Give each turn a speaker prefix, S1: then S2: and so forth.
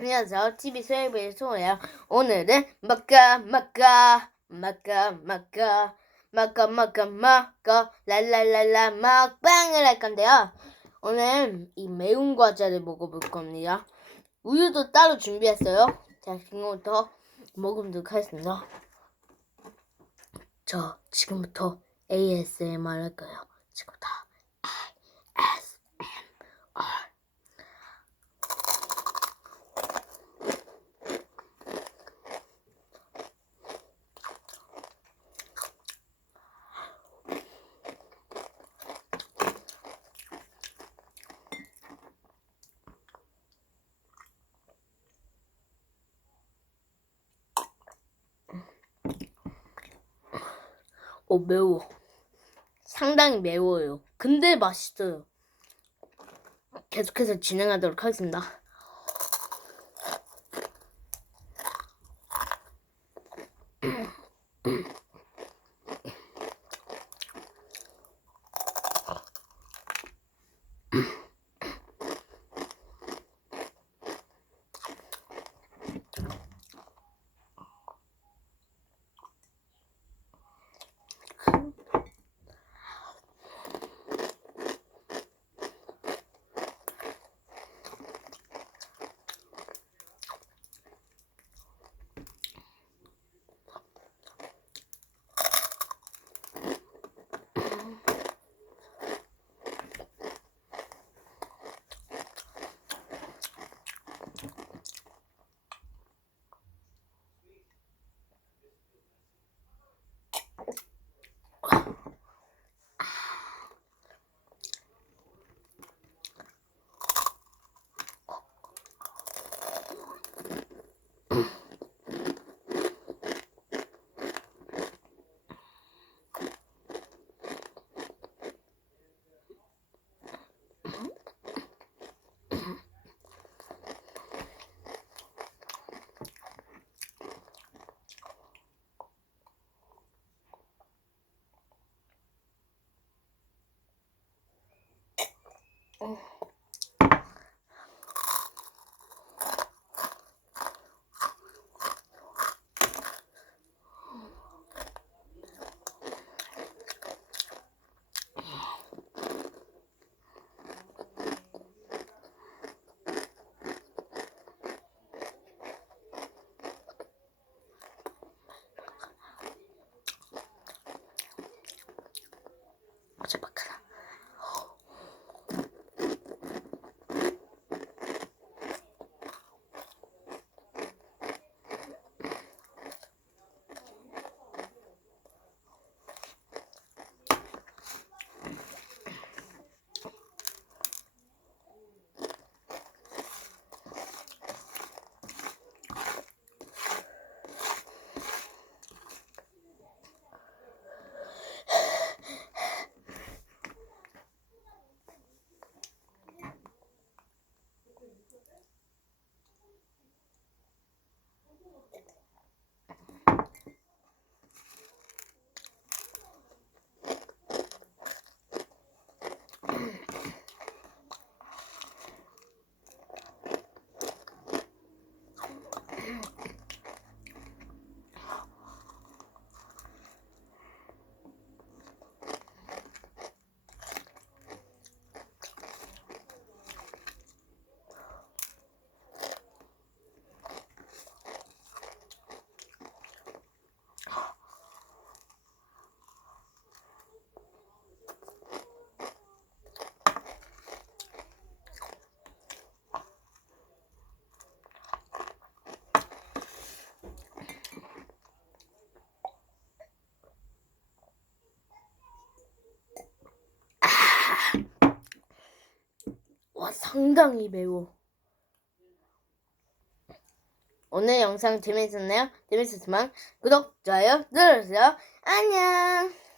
S1: 안녕하세요. TV 수혜부의 소예요. 오늘은 마까 마까 마까 마까 마까 마까 마까 랄랄랄라 먹방을 할 건데요. 오늘 이 매운 과자를 먹어볼 겁니다. 우유도 따로 준비했어요. 자, 지금부터 먹으도록 하겠습니다. 저 지금부터 ASMR 할 거예요. 지금부 어, 매워. 상당히 매워요. 근데 맛있어요. 계속해서 진행하도록 하겠습니다. 어제 바카라. 와, 상당히 매워. 오늘 영상 재밌었나요? 재밌었으면 구독, 좋아요 눌러주세요. 안녕!